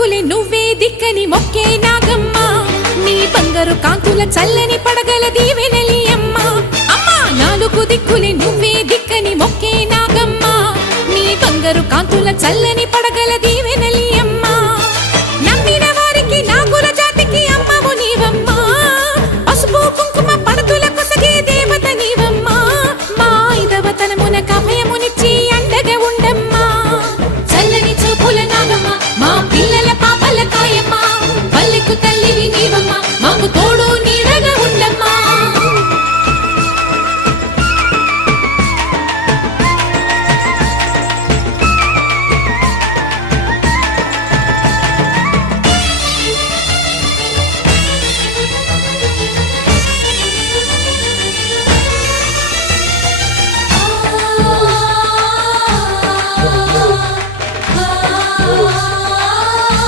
దిక్కులే నువ్వే దిక్కని మొక్కే నాగమ్మ నీ బంగారు కాంతుల చల్లని పడగల దీవెనలి అమ్మ అమ్మా నాలుగు దిక్కులే నువ్వే దిక్కని మొక్కే నాగమ్మ నీ బంగారు కాంతుల చల్లని పడగల దీవెనలి